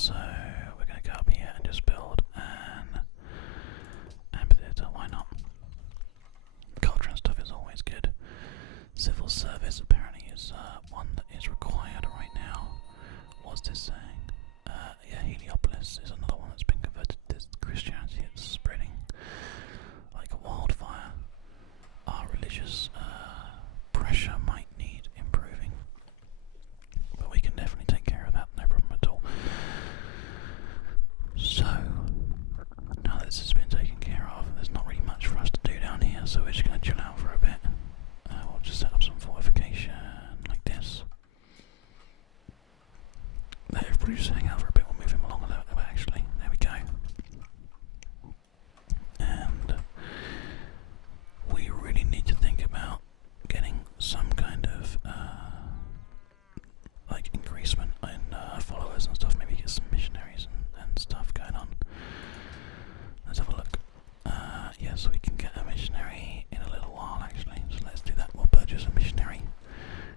So we're going to go up here and just build an amphitheatre. Why not? Culture and stuff is always good. Civil service apparently is one that is required right now. What's this saying? Yeah, Heliopolis is another one that's been converted to Christianity. It's spreading like a wildfire. Our religious pressure might need improving, but we can definitely take care of that, no problem at all. So, now that this has been taken care of, there's not really much for us to do down here, so we're just going to chill out for a bit. We'll just set up some fortification like this. Let everybody just hang out for a bit. We'll move him along a little bit, actually. There we go. And we really need to think about getting some kind of like increasement in followers and stuff. Maybe get some missionaries and stuff going on. Let's have a look. Yes, we can get a missionary in a little while, actually. So let's do that. We'll purchase a missionary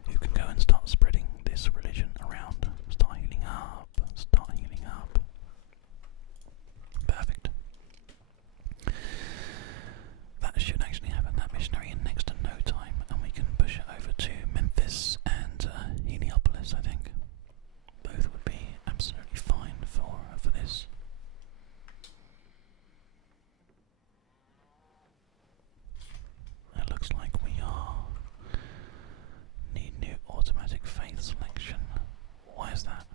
who can go and start spreading this religion around. Start healing up. Start healing up. Perfect. That should actually happen. That missionary in next to no time, and we can push it over to Memphis and Heliopolis. I think both would be absolutely fine for this. It looks like we need new automatic faith selection. Why is that?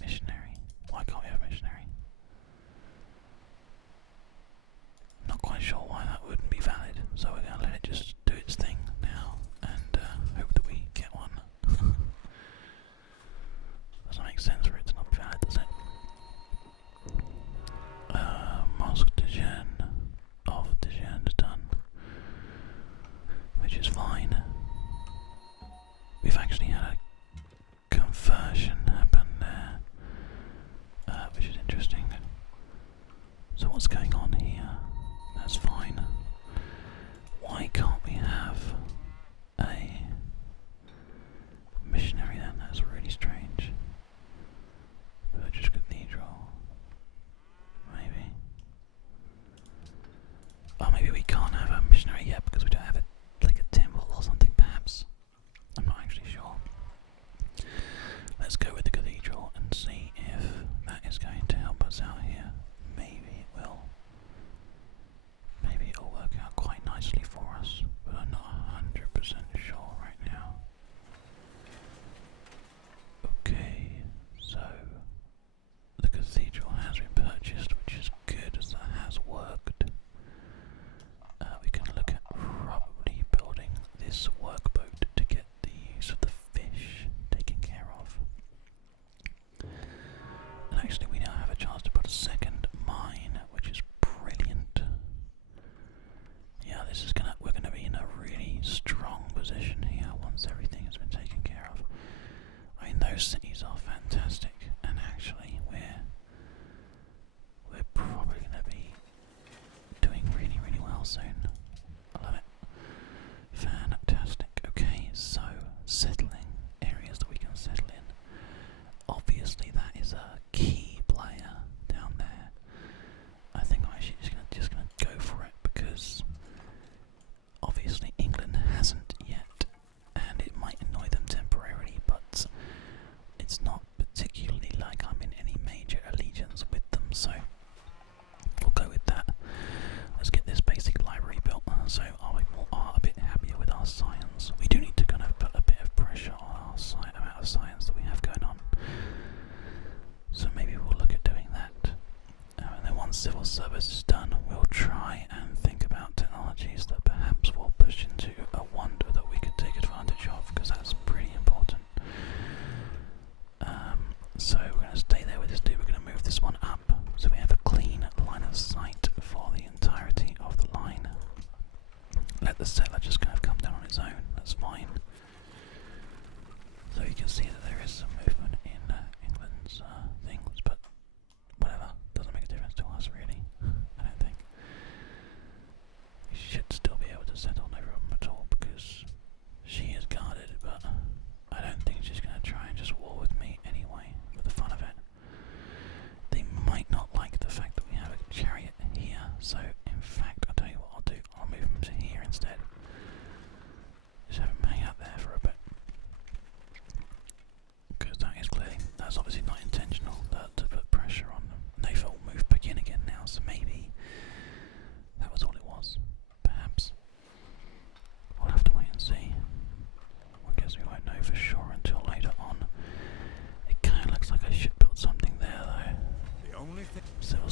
Missionary. Why can't we have missionary? Not quite sure why that wouldn't be valid, so we're going to let it just do its thing now and hope that we get one. Doesn't make sense for it to not be valid, does it? Mosque de Jeanne of de Jeanne is done, which is fine. We've actually had a conversion happen there, which is interesting. So what's going on here? That's fine. Why can't we have a missionary then? That's really strange. Purchase cathedral. Maybe. Oh, maybe we can't have a missionary yet because we don't have like a temple or something, perhaps. I'm not actually sure. Let's go with the cathedral and see if that is going to help us out here. Maybe it will. Maybe it'll work out quite nicely for us, but I'm not 100% sure right now. Okay, so the cathedral has been purchased, which is good, as that has worked. We can look at probably building this workboat to get the use of the fish taken care of. And actually we now have a chance to put a second mine, which is brilliant. Yeah, we're gonna be in a really strong position here once everything has been taken care of. I mean, those cities are fantastic, and actually we're probably gonna be doing really, really well soon. I love it. Fantastic. Okay, so settling areas that we can settle in. Obviously, that is a key player down there. I think I'm actually just gonna go for it because obviously England hasn't yet, and it might annoy them temporarily, but it's not particularly like I'm in any major allegiance with them, so we'll go with that. Let's get this basic library built, so are a bit happier with our science. We do need to kind of put a bit of pressure on our amount of science that we have going on, so maybe we'll look at doing that. And then once civil service is done, we'll try and think about technologies that perhaps will push into a wonder that we could take advantage of, because that's pretty important. So we're going to stay there with this dude. We're going to move this one up so we have a clean line of sight for the entirety of the line. Let the settler just kind of come down on its own. That's fine. So you can see that there is some movement in England's things, but whatever, doesn't make a difference to us really. I don't think. We should still be able to settle, no problem at all, because she is guarded, but I don't think she's going to try and just war with me anyway.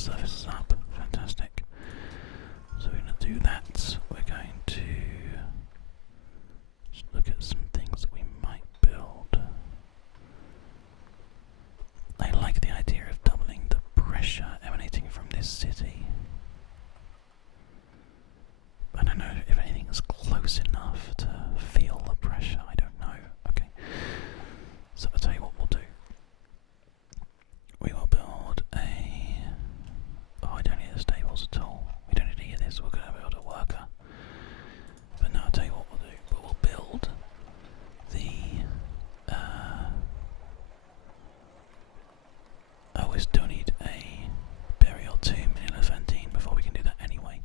surfaces up. Fantastic. So we're going to do that. We're going to just look at some things that we might build. I like the idea of doubling the pressure emanating from this city. I don't know if anything is close enough to feel the pressure. I don't know. Okay. So I'll tell you what we'll do. We will build a... Oh, I don't need the stables at all. We don't need to hear this. We're going to build a worker. But now I'll tell you what we'll do. We'll build the... Oh, we still need a burial tomb in Elephantine before we can do that anyway.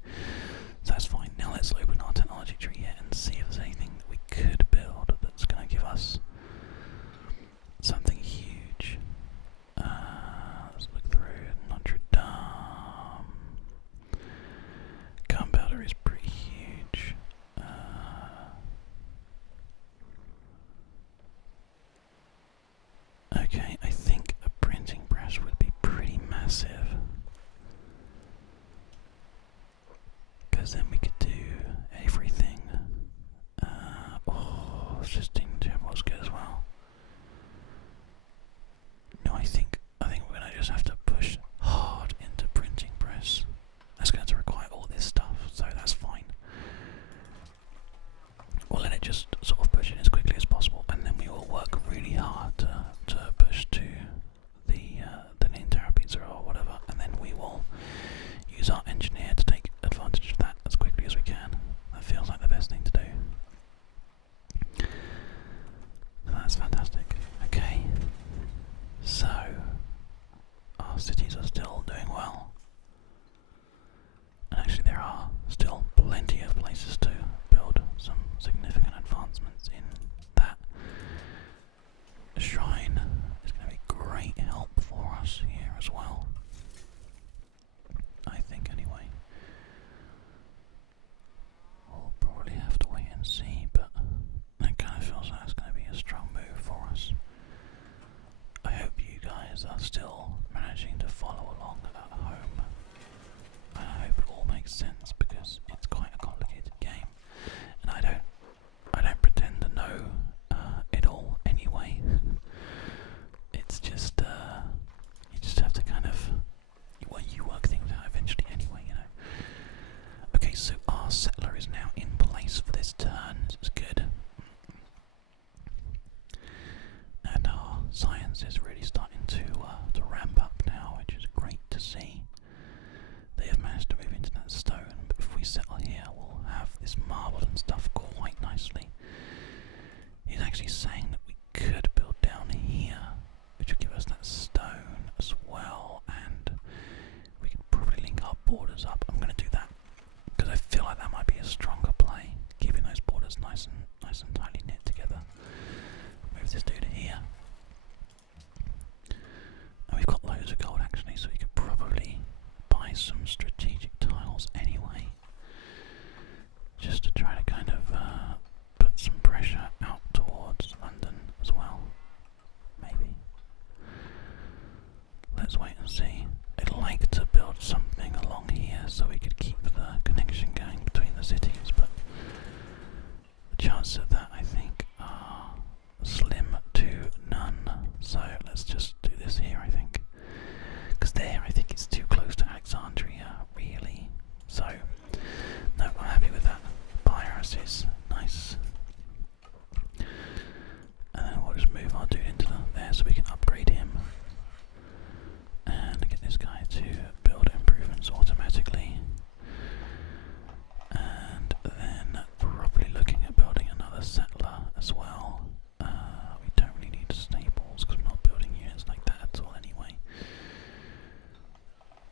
So that's fine. Now let's open our technology tree here and see if there's anything that we could build that's going to give us something huge. Let's look through Notre Dame. Gunpowder is pretty huge. Okay, I think a printing press would be pretty massive. Because then we could do everything. Assisting Temple is good as well. No, I think we're gonna just have to push hard into printing press. That's going to require all this stuff, so that's fine. We'll let it just sort of push in as quickly as possible, and then we will work really hard to push to the Nintendo pizza or whatever, and then we will use our engineer to take advantage of that as quickly as we can. That feels like the best thing to do. So that's fantastic. Okay, so our cities are still doing well. And actually there are still plenty of places to build some significant advancements in that. The shrine is going to be great help for us here as well. I think anyway. We'll probably have to wait and see, but it kind of feels like it's going to be a strong move for us. I hope you guys are still managing to follow along at home. I hope it all makes sense because it's quite a complicated game, and I don't pretend to know it all anyway. It's just you just have to kind of you work things out eventually anyway, you know. Okay, so our settler is now in place for this turn. This is good, and our science is really starting to ramp up now, which is great to see. They have managed to move into that stone, but if we settle here, we'll have this marble and stuff quite nicely. He's actually saying that we could build down here, which would give us that stone as well, and we could probably link our borders up. I'm going to do that because I feel like that might be a stronger play, keeping those borders nice and tightly knit together. Move this dude here. And we've got loads of gold actually, so we could probably buy some strategic tiles anyway, just to try to kind of put some pressure out towards London as well. Maybe. Let's wait and see. I'd like to build something along here so we could keep the connection going between the cities, but the chances of that I think are slim to none. So let's just do this here, I think. Because there I think it's too close to Alexandria, really. So, no, I'm happy with that. Piracies, nice. And then we'll just move our dude into there so we can upgrade him. And get this guy to build improvements automatically. And then probably looking at building another settler as well. We don't really need staples because we're not building units like that at all anyway.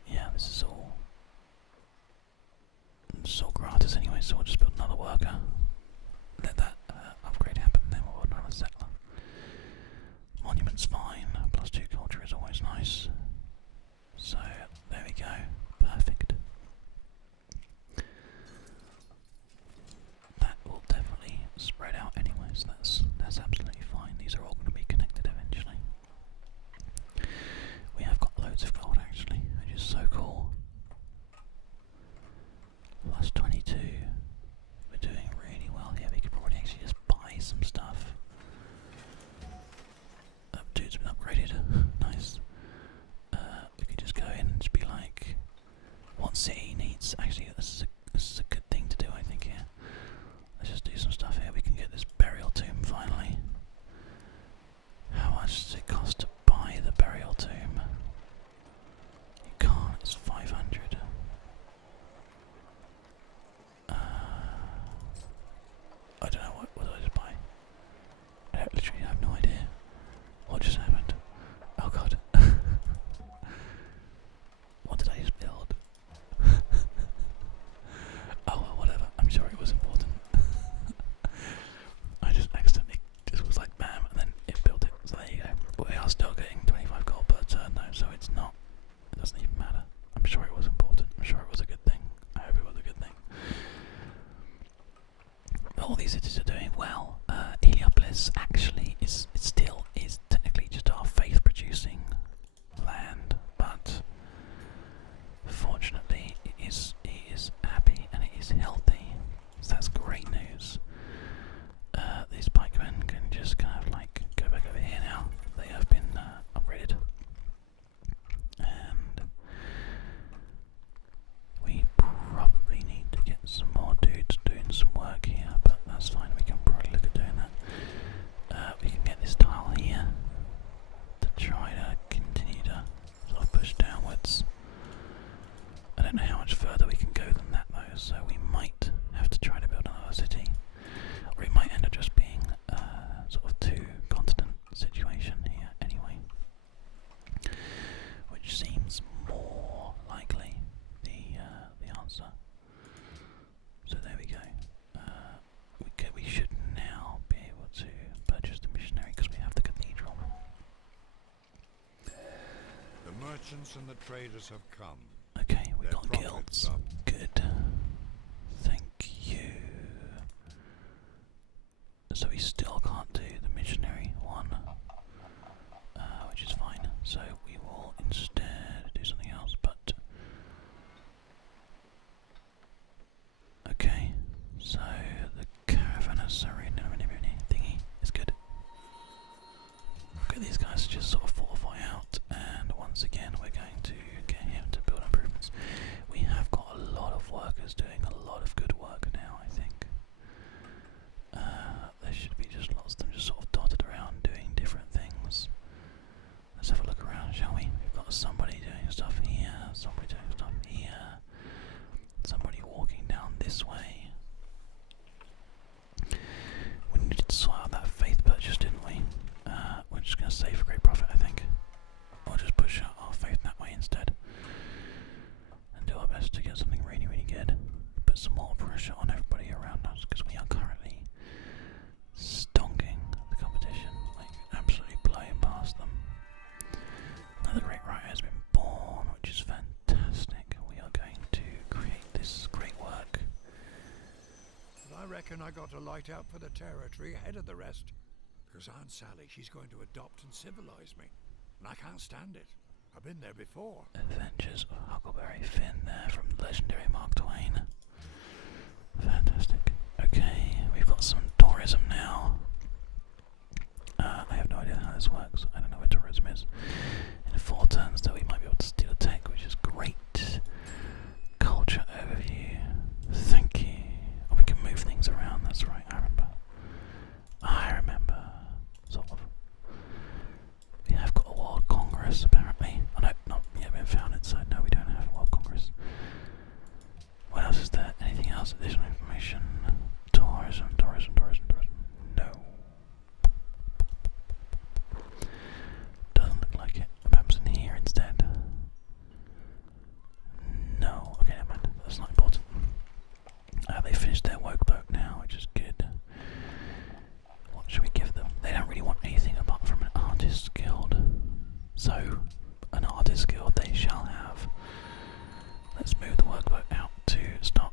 Yeah, this is all gratis anyway, so we'll just build another worker. Let that upgrade happen, then we'll build another settler. Monument's fine, +2 culture is always nice. So, there we go, perfect. That will definitely spread out anyway, so that's absolutely fine. These are all going to be connected eventually. We have got loads of gold actually, which is so cool. so it's not. It doesn't even matter. I'm sure it was important. I'm sure it was a good thing. I hope it was a good thing. But all these cities are doing well. Heliopolis actually is technically just our faith-producing land, but fortunately it is happy and it is healthy. So that's great news. These pikemen can just kind of like go back over here now. They have been upgraded. And we probably need to get some more dudes doing some work here, but that's fine, we can probably look at doing that. We can get this tile here to try to continue to sort of push downwards. I don't know how much further we can go than that though, so we might have to try to build another city. Or it might end up just being sort of two-continent situation here anyway. Which seems more likely the answer. So there we go. We should now be able to purchase the missionary because we have the cathedral. The merchants and the traders have come. Okay, we Their got profits guilds. up. Good. Thank you. So we still can't do the missionary one, which is fine. So we will instead do something else. But okay, so the caravanserai thingy is good. Okay, these guys just sort of fortify out, and once again we're going to get him to build improvements. We have got a lot of workers doing a lot of good work now, I think. There should be just lots of them just sort of dotted around doing different things. Let's have a look around, shall we? We've got somebody doing stuff here, somebody doing stuff here, somebody walking down this way. We needed to sort out that faith purchase, didn't we? We're just going to save for great profit, I think. Or just push out our faith that way instead. And do our best to get something really, really good. Put some more pressure on everybody around us, because we are currently stonking the competition, like absolutely blowing past them. Another great writer has been born, which is fantastic. We are going to create this great work. But I reckon I got to light out for the territory ahead of the rest. Because Aunt Sally, she's going to adopt and civilize me. And I can't stand it. I've been there before. Adventures of Huckleberry Finn there from legendary Mark Twain. Fantastic. Okay, we've got some tourism now. I have no idea how this works. I don't know where tourism is. In 4 turns though we might be able to steal tech, which is great. Culture overview. Thank you. Oh, we can move things around, that's right, I remember. Sort of. We have got a World Congress apparently. Oh no, not yet been founded, so no, we don't have a World Congress. What else is there? Anything else? Additional information? Tourism. No. Doesn't look like it. Perhaps in here instead. No. Okay, never mind. That's not important. They finished their work boat now, which is good. What should we give them? They don't really want anything apart from an artist guild. So, an artist guild they shall have. Let's move the workboat out to start